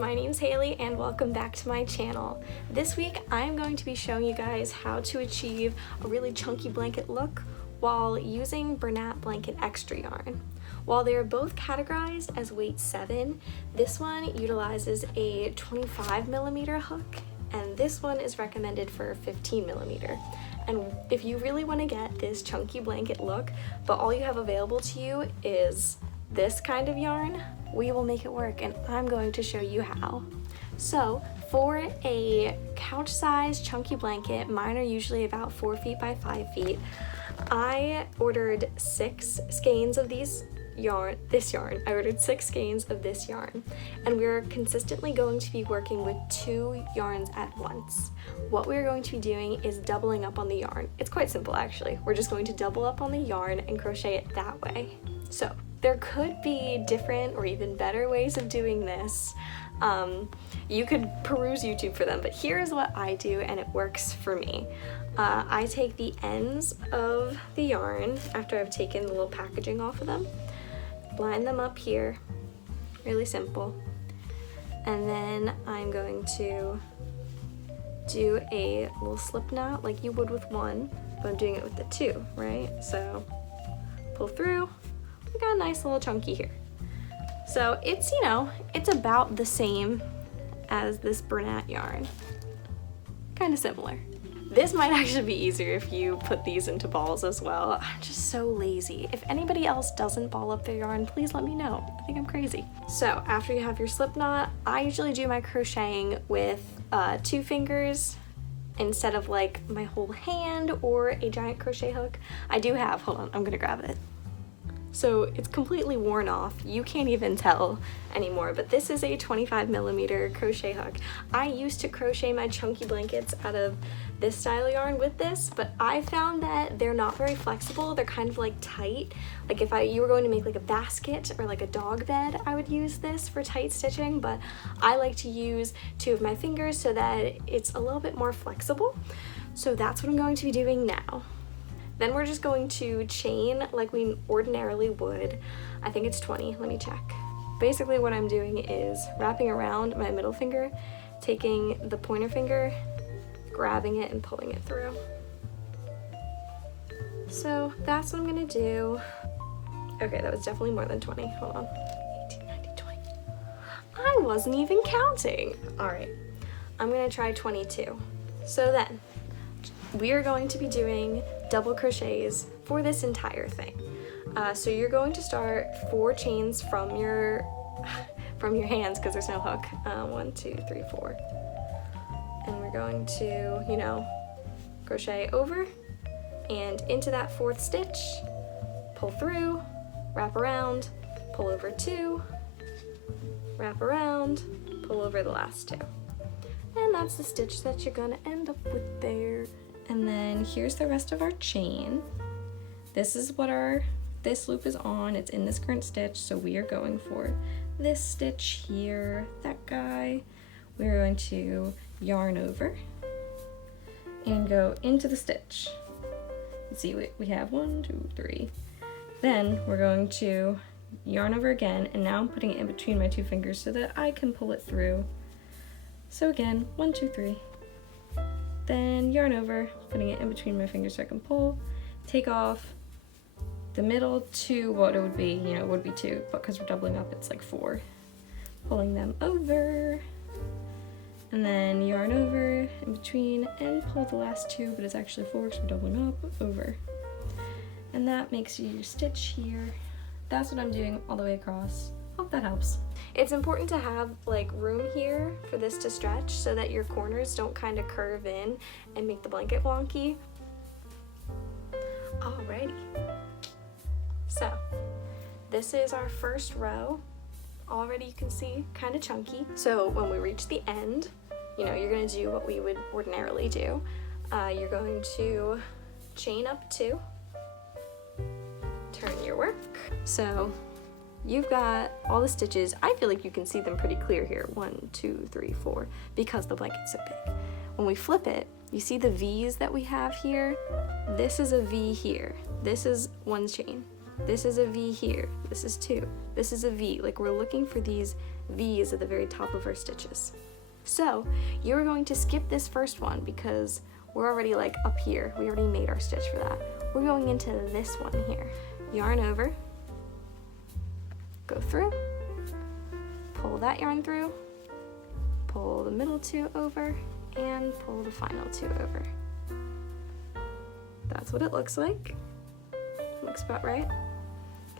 my name's Haley and welcome back to my channel. This week I'm going to be showing you guys how to achieve a really chunky blanket look while using Bernat Blanket Extra yarn. While they are both categorized as weight 7, this one utilizes a 25mm hook and this one is recommended for 15mm. And if you really want to get this chunky blanket look, but all you have available to you is this kind of yarn, we will make it work and I'm going to show you how. So for a couch size chunky blanket, mine are usually about 4 feet by 5 feet, I ordered 6 skeins of this yarn. I ordered 6 skeins of this yarn, and we're consistently going to be working with 2 yarns at once. What we're going to be doing is doubling up on the yarn. It's quite simple actually. We're just going to double up on the yarn and crochet it that way. So there could be different or even better ways of doing this. You could peruse YouTube for them, but here's what I do and it works for me. I take the ends of the yarn after I've taken the little packaging off of them, line them up here, really simple, and then I'm going to do a little slip knot like you would with one, but I'm doing it with the 2, right? So pull through, we got a nice little chunky here. So it's, you know, it's about the same as this Bernat yarn, kind of similar. This might actually be easier if you put these into balls as well. I'm just so lazy. If anybody else doesn't ball up their yarn, please let me know. I think I'm crazy. So after you have your slip knot, I usually do my crocheting with 2 fingers instead of like my whole hand or a giant crochet hook. I do have, hold on, I'm gonna grab it. So it's completely worn off. You can't even tell anymore, but this is a 25mm crochet hook. I used to crochet my chunky blankets out of this style of yarn with this, but I found that they're not very flexible. They're kind of like tight. Like if you were going to make like a basket or like a dog bed, I would use this for tight stitching, but I like to use 2 of my fingers so that it's a little bit more flexible. So that's what I'm going to be doing now. Then we're just going to chain like we ordinarily would. I think it's 20, let me check. Basically what I'm doing is wrapping around my middle finger, taking the pointer finger, grabbing it and pulling it through. So that's what I'm gonna do. Okay, that was definitely more than 20, hold on. 18, 19, 20. I wasn't even counting. All right, I'm gonna try 22. So then, we are going to be doing double crochets for this entire thing. So you're going to start 4 chains from your hands because there's no hook. 1, 2, 3, 4. And we're going to, you know, crochet over and into that 4th stitch, pull through, wrap around, pull over 2, wrap around, pull over the last 2. And that's the stitch that you're gonna end up with there. And then here's the rest of our chain. This is what this loop is on. It's in this current stitch, so we are going for this stitch here, that guy. We're going to yarn over and go into the stitch. Let's see, we have 1, 2, 3. Then we're going to yarn over again, and now I'm putting it in between my 2 fingers so that I can pull it through. So again, 1, 2, 3. Then yarn over, putting it in between my fingers so I can pull, take off the middle to what it would be, you know, it would be 2, but because we're doubling up, it's like 4. Pulling them over, and then yarn over in between and pull the last 2, but it's actually 4, so we're doubling up, over. And that makes you stitch here. That's what I'm doing all the way across. Hope that helps. It's important to have like room here for this to stretch so that your corners don't kind of curve in and make the blanket wonky. Alrighty. So this is our first row. Already you can see kind of chunky. So when we reach the end, you know, you're gonna do what we would ordinarily do. You're going to chain up 2, turn your work. So you've got all the stitches. I feel like you can see them pretty clear here. 1, 2, 3, 4, because the blanket's so big. When we flip it, you see the V's that we have here? This is a V here. This is 1 chain. This is a V here. This is 2. This is a V. Like, we're looking for these V's at the very top of our stitches. So you're going to skip this first one because we're already like up here. We already made our stitch for that. We're going into this one here. Yarn over, go through, pull that yarn through, pull the middle 2 over, and pull the final 2 over. That's what it looks like. Looks about right.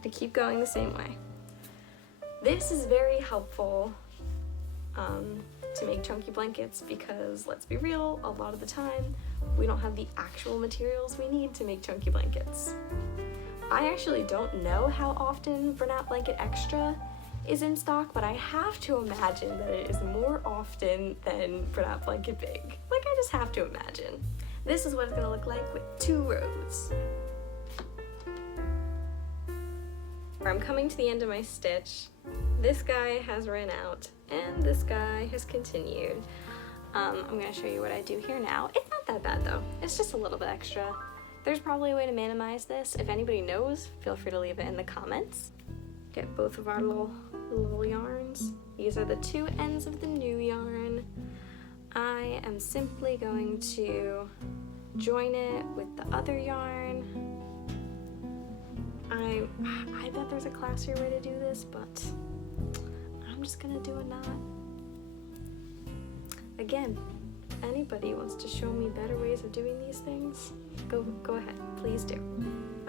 Gonna keep going the same way. This is very helpful to make chunky blankets because, let's be real, a lot of the time we don't have the actual materials we need to make chunky blankets. I actually don't know how often Bernat Blanket Extra is in stock, but I have to imagine that it is more often than Bernat Blanket Big. Like, I just have to imagine. This is what it's gonna look like with 2 rows. I'm coming to the end of my stitch. This guy has run out and this guy has continued. I'm gonna show you what I do here now. It's not that bad though. It's just a little bit extra. There's probably a way to minimize this. If anybody knows, feel free to leave it in the comments. Get both of our little yarns. These are the 2 ends of the new yarn. I am simply going to join it with the other yarn. I bet there's a classier way to do this, but I'm just gonna do a knot. Again, if anybody wants to show me better ways of doing these things, go ahead, please do.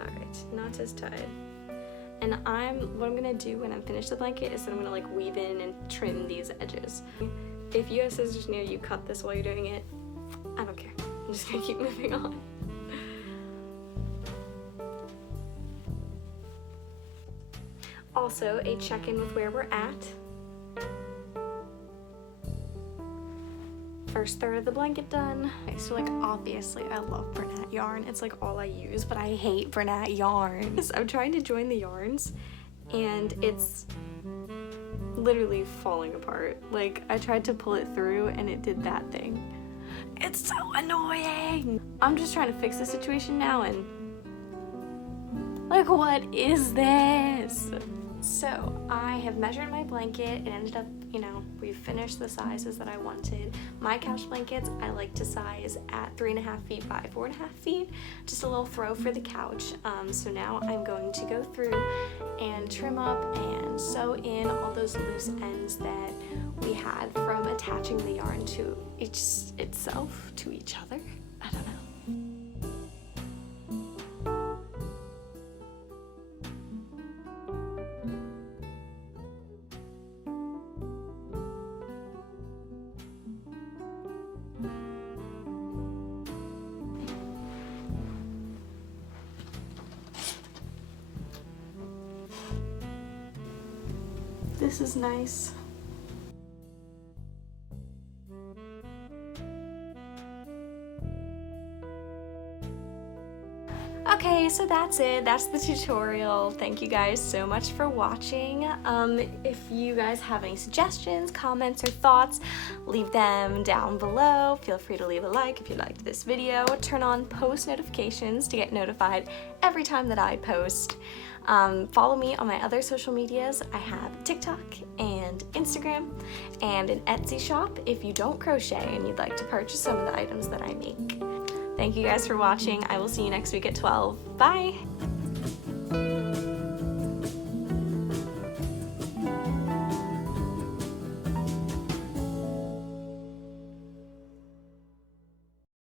All right, knot is tied. And what I'm gonna do when I'm finished the blanket is that I'm gonna like weave in and trim these edges. If you have scissors near you, cut this while you're doing it. I don't care. I'm just gonna keep moving on. Also, a check-in with where we're at. First third of the blanket done. Okay, so like obviously I love Bernat yarn. It's like all I use, but I hate Bernat yarn. I'm trying to join the yarns and it's literally falling apart. Like, I tried to pull it through and it did that thing. It's so annoying. I'm just trying to fix the situation now and like, what is this? So I have measured my blanket. It ended up, we've finished the sizes that I wanted. My couch blankets, I like to size at 3.5 feet by 4.5 feet. Just a little throw for the couch. So now I'm going to go through and trim up and sew in all those loose ends that we had from attaching the yarn to itself to each other. I don't know. This is nice. Okay, so that's it. That's the tutorial. Thank you guys so much for watching. If you guys have any suggestions, comments, or thoughts, leave them down below. Feel free to leave a like if you liked this video. Turn on post notifications to get notified every time that I post. Follow me on my other social medias. I have TikTok and Instagram and an Etsy shop if you don't crochet and you'd like to purchase some of the items that I make. Thank you guys for watching. I will see you next week at 12. Bye!